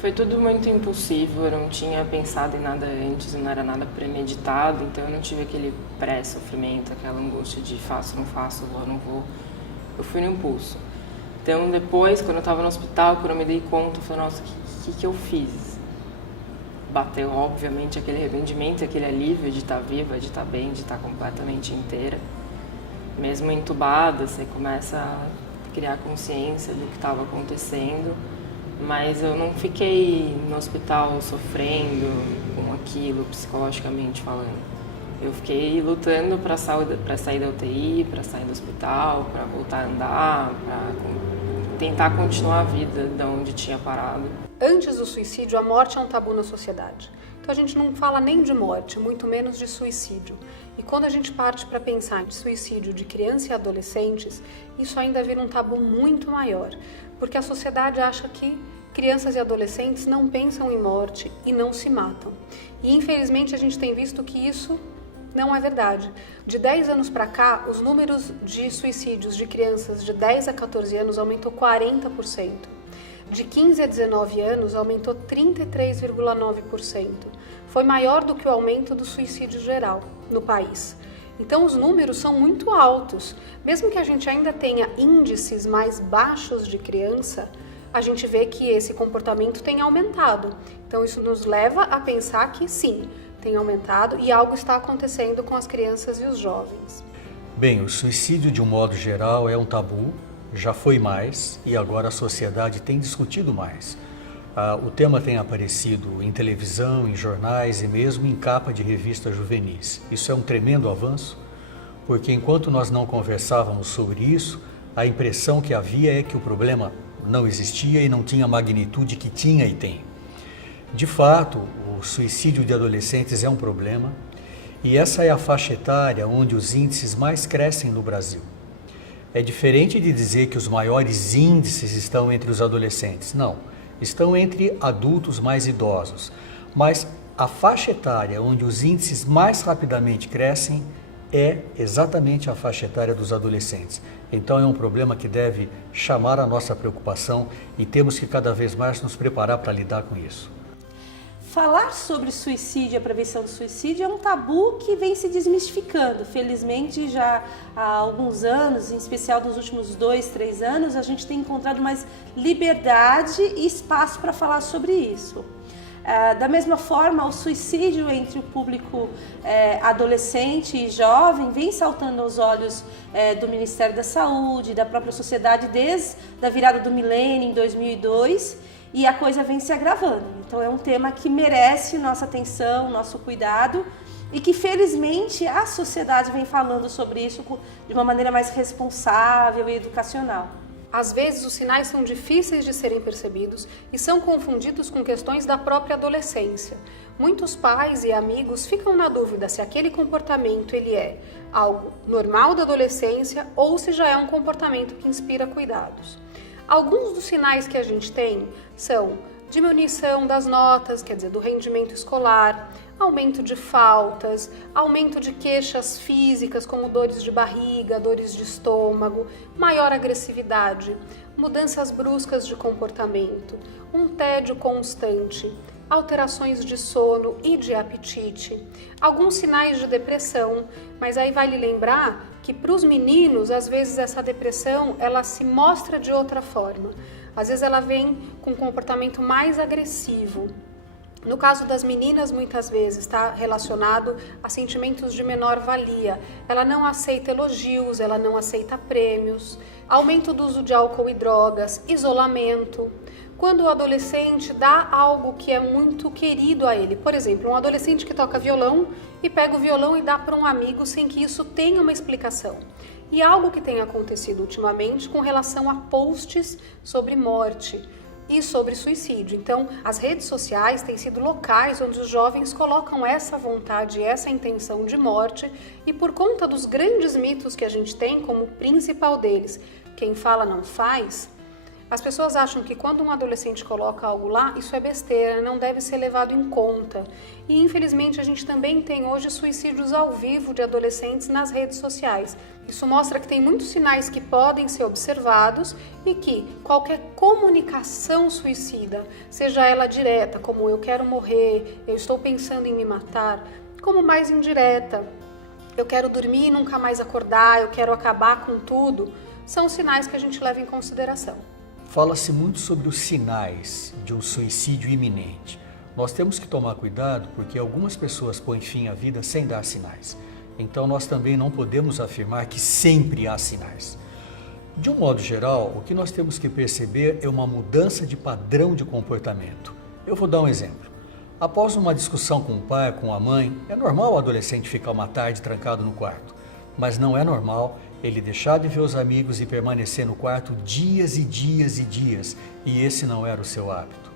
Foi tudo muito impulsivo, eu não tinha pensado em nada antes, não era nada premeditado, então eu não tive aquele pré-sofrimento, aquela angústia de faço, não faço, vou, não vou. Eu fui no impulso. Então depois, quando eu estava no hospital, quando eu me dei conta, eu falei, nossa, o que eu fiz? Bateu, obviamente, aquele arrependimento, aquele alívio de estar viva, de estar bem, de estar completamente inteira. Mesmo entubada, você começa a criar consciência do que estava acontecendo. Mas eu não fiquei no hospital sofrendo com aquilo, psicologicamente falando. Eu fiquei lutando para sair da UTI, para sair do hospital, para voltar a andar, para tentar continuar a vida de onde tinha parado. Antes do suicídio, a morte é um tabu na sociedade. Então a gente não fala nem de morte, muito menos de suicídio. E quando a gente parte para pensar em suicídio de crianças e adolescentes, isso ainda vira um tabu muito maior, porque a sociedade acha que crianças e adolescentes não pensam em morte e não se matam. E infelizmente a gente tem visto que isso não é verdade. De 10 anos para cá, os números de suicídios de crianças de 10 a 14 anos aumentou 40%. De 15 a 19 anos, aumentou 33,9%. Foi maior do que o aumento do suicídio geral no país. Então, os números são muito altos. Mesmo que a gente ainda tenha índices mais baixos de criança, a gente vê que esse comportamento tem aumentado. Então, isso nos leva a pensar que sim, tem aumentado e algo está acontecendo com as crianças e os jovens. Bem, o suicídio, de um modo geral, é um tabu. Já foi mais e agora a sociedade tem discutido mais. O tema tem aparecido em televisão, em jornais e mesmo em capa de revistas juvenis. Isso é um tremendo avanço, porque enquanto nós não conversávamos sobre isso, a impressão que havia é que o problema não existia e não tinha a magnitude que tinha e tem. De fato, o suicídio de adolescentes é um problema e essa é a faixa etária onde os índices mais crescem no Brasil. É diferente de dizer que os maiores índices estão entre os adolescentes. Não, estão entre adultos mais idosos. Mas a faixa etária onde os índices mais rapidamente crescem é exatamente a faixa etária dos adolescentes. Então é um problema que deve chamar a nossa preocupação e temos que cada vez mais nos preparar para lidar com isso. Falar sobre suicídio e a prevenção do suicídio é um tabu que vem se desmistificando. Felizmente, já há alguns anos, em especial nos últimos 2, 3 anos, a gente tem encontrado mais liberdade e espaço para falar sobre isso. Da mesma forma, o suicídio entre o público adolescente e jovem vem saltando aos olhos do Ministério da Saúde, da própria sociedade, desde a virada do milênio em 2002, e a coisa vem se agravando. Então é um tema que merece nossa atenção, nosso cuidado, e que felizmente a sociedade vem falando sobre isso de uma maneira mais responsável e educacional. Às vezes os sinais são difíceis de serem percebidos e são confundidos com questões da própria adolescência. Muitos pais e amigos ficam na dúvida se aquele comportamento ele é algo normal da adolescência ou se já é um comportamento que inspira cuidados. Alguns dos sinais que a gente tem são diminuição das notas, quer dizer, do rendimento escolar, aumento de faltas, aumento de queixas físicas como dores de barriga, dores de estômago, maior agressividade, mudanças bruscas de comportamento, um tédio constante, alterações de sono e de apetite, alguns sinais de depressão, mas aí vale lembrar que para os meninos, às vezes essa depressão ela se mostra de outra forma. Às vezes ela vem com um comportamento mais agressivo. No caso das meninas, muitas vezes está relacionado a sentimentos de menor valia. Ela não aceita elogios, ela não aceita prêmios, aumento do uso de álcool e drogas, isolamento. Quando o adolescente dá algo que é muito querido a ele, por exemplo, um adolescente que toca violão e pega o violão e dá para um amigo sem que isso tenha uma explicação. E algo que tem acontecido ultimamente com relação a posts sobre morte e sobre suicídio. Então, as redes sociais têm sido locais onde os jovens colocam essa vontade, essa intenção de morte, e por conta dos grandes mitos que a gente tem, como o principal deles, quem fala não faz, As pessoas acham que quando um adolescente coloca algo lá, isso é besteira, não deve ser levado em conta. E infelizmente a gente também tem hoje suicídios ao vivo de adolescentes nas redes sociais. Isso mostra que tem muitos sinais que podem ser observados e que qualquer comunicação suicida, seja ela direta, como eu quero morrer, eu estou pensando em me matar, como mais indireta, eu quero dormir e nunca mais acordar, eu quero acabar com tudo, são sinais que a gente leva em consideração. Fala-se muito sobre os sinais de um suicídio iminente. Nós temos que tomar cuidado porque algumas pessoas põem fim à vida sem dar sinais. Então nós também não podemos afirmar que sempre há sinais. De um modo geral, o que nós temos que perceber é uma mudança de padrão de comportamento. Eu vou dar um exemplo. Após uma discussão com o pai, com a mãe, é normal o adolescente ficar uma tarde trancado no quarto. Mas não é normal ele deixar de ver os amigos e permanecer no quarto dias e dias e dias, e esse não era o seu hábito.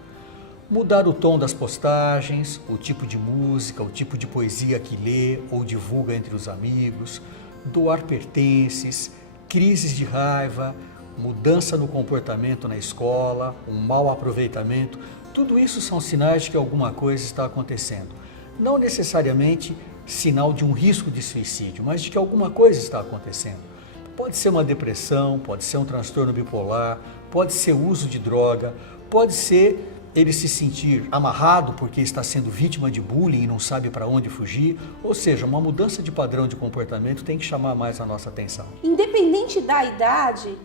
Mudar o tom das postagens, o tipo de música, o tipo de poesia que lê ou divulga entre os amigos, doar pertences, crises de raiva, mudança no comportamento na escola, um mau aproveitamento, tudo isso são sinais de que alguma coisa está acontecendo. Não necessariamente sinal de um risco de suicídio, mas de que alguma coisa está acontecendo. Pode ser uma depressão, pode ser um transtorno bipolar, pode ser uso de droga, pode ser ele se sentir amarrado porque está sendo vítima de bullying e não sabe para onde fugir. Ou seja, uma mudança de padrão de comportamento tem que chamar mais a nossa atenção. Independente da idade,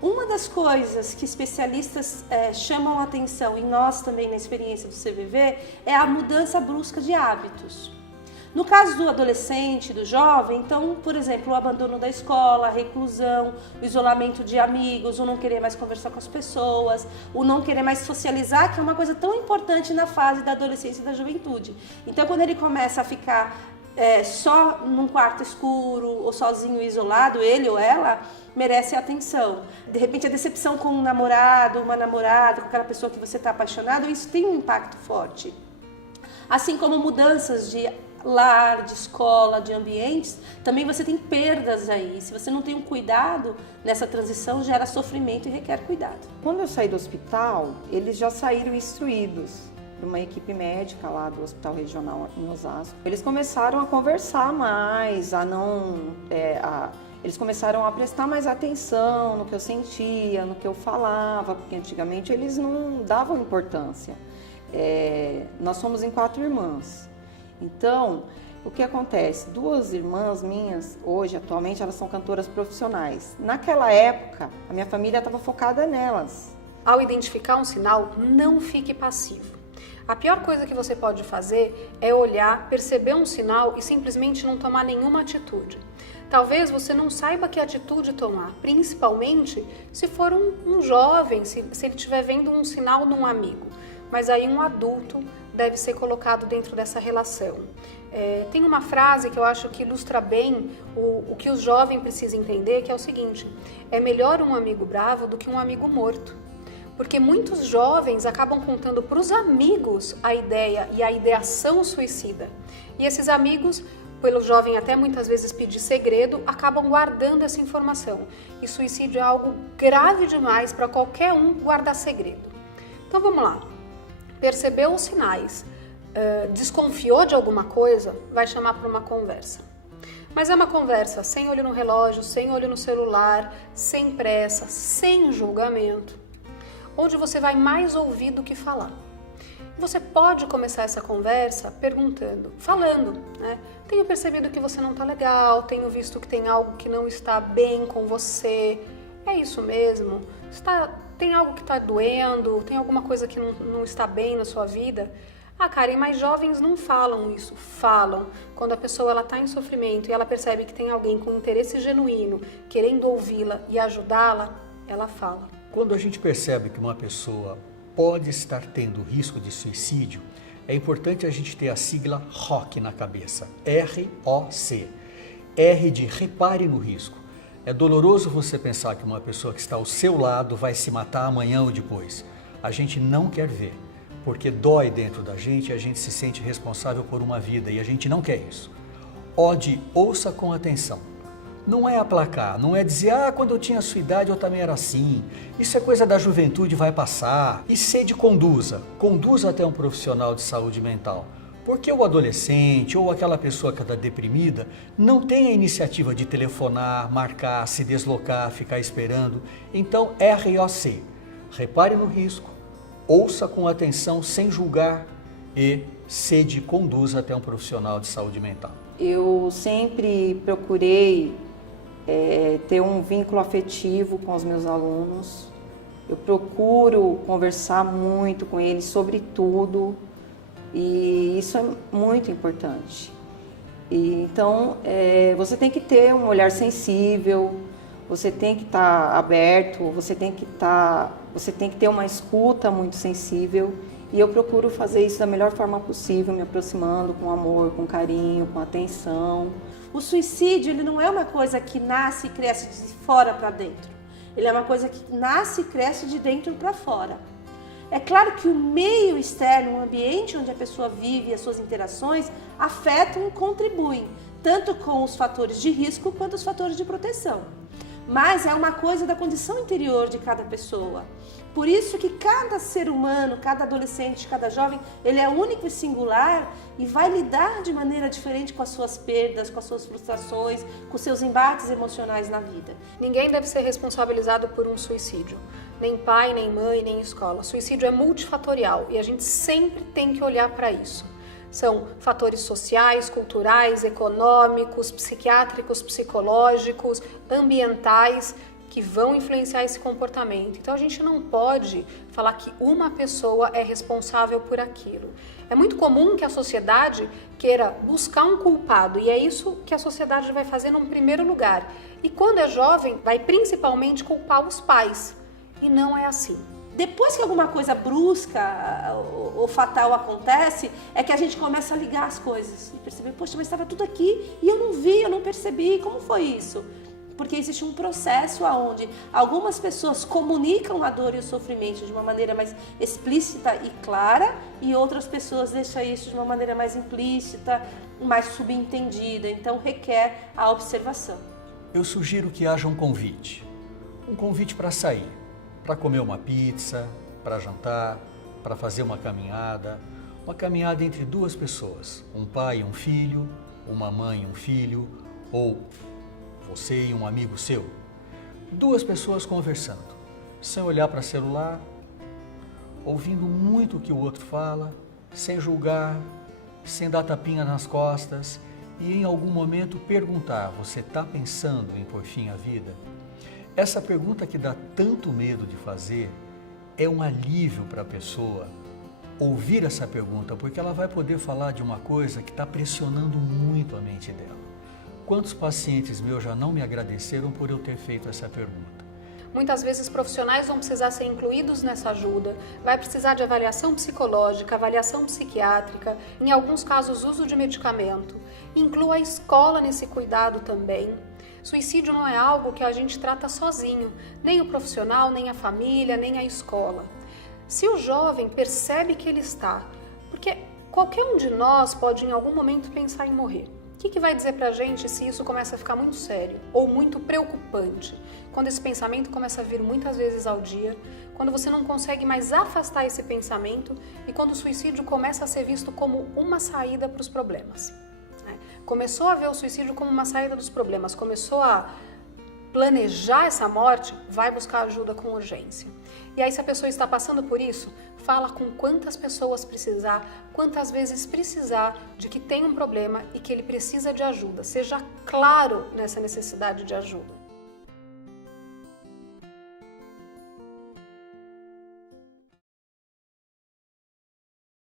uma das coisas que especialistas chamam a atenção, e nós também na experiência do CVV, é a mudança brusca de hábitos. No caso do adolescente, do jovem, então, por exemplo, o abandono da escola, a reclusão, o isolamento de amigos, o não querer mais conversar com as pessoas, o não querer mais socializar, que é uma coisa tão importante na fase da adolescência e da juventude. Então, quando ele começa a ficar só num quarto escuro ou sozinho e isolado, ele ou ela merece atenção. De repente, a decepção com um namorado, uma namorada, com aquela pessoa que você está apaixonado, isso tem um impacto forte. Assim como mudanças de lar, de escola, de ambientes, também você tem perdas aí. Se você não tem um cuidado nessa transição, gera sofrimento e requer cuidado. Quando eu saí do hospital, eles já saíram instruídos por uma equipe médica lá do Hospital Regional em Osasco. Eles começaram a conversar mais, eles começaram a prestar mais atenção no que eu sentia, no que eu falava, porque antigamente eles não davam importância. Nós somos em 4 irmãs. Então, o que acontece? 2 irmãs minhas, hoje, atualmente, elas são cantoras profissionais. Naquela época, a minha família estava focada nelas. Ao identificar um sinal, não fique passivo. A pior coisa que você pode fazer é olhar, perceber um sinal e simplesmente não tomar nenhuma atitude. Talvez você não saiba que atitude tomar, principalmente se for um jovem, se ele estiver vendo um sinal num amigo. Mas aí um adulto deve ser colocado dentro dessa relação. Tem uma frase que eu acho que ilustra bem o que os jovens precisam entender, que é o seguinte: é melhor um amigo bravo do que um amigo morto. Porque muitos jovens acabam contando para os amigos a ideia e a ideação suicida. E esses amigos, pelo jovem até muitas vezes pedir segredo, acabam guardando essa informação. E suicídio é algo grave demais para qualquer um guardar segredo. Então vamos lá. Percebeu os sinais, desconfiou de alguma coisa, vai chamar para uma conversa. Mas é uma conversa sem olho no relógio, sem olho no celular, sem pressa, sem julgamento, onde você vai mais ouvir do que falar. Você pode começar essa conversa falando, né? Tenho percebido que você não está legal, tenho visto que tem algo que não está bem com você. É isso mesmo? Tem algo que está doendo? Tem alguma coisa que não está bem na sua vida? Karen, mas jovens não falam isso. Falam. Quando a pessoa está em sofrimento e ela percebe que tem alguém com interesse genuíno, querendo ouvi-la e ajudá-la, ela fala. Quando a gente percebe que uma pessoa pode estar tendo risco de suicídio, é importante a gente ter a sigla ROC na cabeça. R-O-C. R de repare no risco. É doloroso você pensar que uma pessoa que está ao seu lado vai se matar amanhã ou depois. A gente não quer ver, porque dói dentro da gente e a gente se sente responsável por uma vida e a gente não quer isso. Ouça com atenção. Não é aplacar, não é dizer, quando eu tinha a sua idade eu também era assim. Isso é coisa da juventude, vai passar. E sede conduza até um profissional de saúde mental. Porque o adolescente ou aquela pessoa que está deprimida não tem a iniciativa de telefonar, marcar, se deslocar, ficar esperando. Então, ROC. Repare no risco, ouça com atenção, sem julgar e sede conduza até um profissional de saúde mental. Eu sempre procurei ter um vínculo afetivo com os meus alunos. Eu procuro conversar muito com eles sobre tudo e isso é muito importante. Então, você tem que ter um olhar sensível, você tem que estar aberto, você tem que ter uma escuta muito sensível. E eu procuro fazer isso da melhor forma possível, me aproximando com amor, com carinho, com atenção. O suicídio, ele não é uma coisa que nasce e cresce de fora para dentro. Ele é uma coisa que nasce e cresce de dentro para fora. É claro que o meio externo, o ambiente onde a pessoa vive e as suas interações afetam e contribuem, tanto com os fatores de risco quanto os fatores de proteção. Mas é uma coisa da condição interior de cada pessoa. Por isso que cada ser humano, cada adolescente, cada jovem, ele é único e singular e vai lidar de maneira diferente com as suas perdas, com as suas frustrações, com seus embates emocionais na vida. Ninguém deve ser responsabilizado por um suicídio. Nem pai, nem mãe, nem escola. Suicídio é multifatorial e a gente sempre tem que olhar para isso. São fatores sociais, culturais, econômicos, psiquiátricos, psicológicos, ambientais que vão influenciar esse comportamento. Então a gente não pode falar que uma pessoa é responsável por aquilo. É muito comum que a sociedade queira buscar um culpado e é isso que a sociedade vai fazer num primeiro lugar. E quando é jovem, vai principalmente culpar os pais. E não é assim. Depois que alguma coisa brusca ou fatal acontece, é que a gente começa a ligar as coisas e perceber, poxa, mas estava tudo aqui e eu não vi, eu não percebi, como foi isso? Porque existe um processo onde algumas pessoas comunicam a dor e o sofrimento de uma maneira mais explícita e clara e outras pessoas deixam isso de uma maneira mais implícita, mais subentendida, então requer a observação. Eu sugiro que haja um convite para sair. Para comer uma pizza, para jantar, para fazer uma caminhada entre duas pessoas, um pai e um filho, uma mãe e um filho, ou você e um amigo seu. Duas pessoas conversando, sem olhar para celular, ouvindo muito o que o outro fala, sem julgar, sem dar tapinha nas costas e em algum momento perguntar, você está pensando em pôr fim à vida? Essa pergunta que dá tanto medo de fazer é um alívio para a pessoa ouvir essa pergunta, porque ela vai poder falar de uma coisa que está pressionando muito a mente dela. Quantos pacientes meus já não me agradeceram por eu ter feito essa pergunta? Muitas vezes profissionais vão precisar ser incluídos nessa ajuda, vai precisar de avaliação psicológica, avaliação psiquiátrica, em alguns casos uso de medicamento. Inclua a escola nesse cuidado também. Suicídio não é algo que a gente trata sozinho, nem o profissional, nem a família, nem a escola. Se o jovem percebe que ele está, porque qualquer um de nós pode em algum momento pensar em morrer. O que vai dizer pra gente se isso começa a ficar muito sério ou muito preocupante? Quando esse pensamento começa a vir muitas vezes ao dia, quando você não consegue mais afastar esse pensamento e quando o suicídio começa a ser visto como uma saída para os problemas. Começou a ver o suicídio como uma saída dos problemas, começou a planejar essa morte, vai buscar ajuda com urgência. E aí, se a pessoa está passando por isso, fala com quantas pessoas precisar, quantas vezes precisar de que tem um problema e que ele precisa de ajuda. Seja claro nessa necessidade de ajuda.